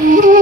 Mm-hmm.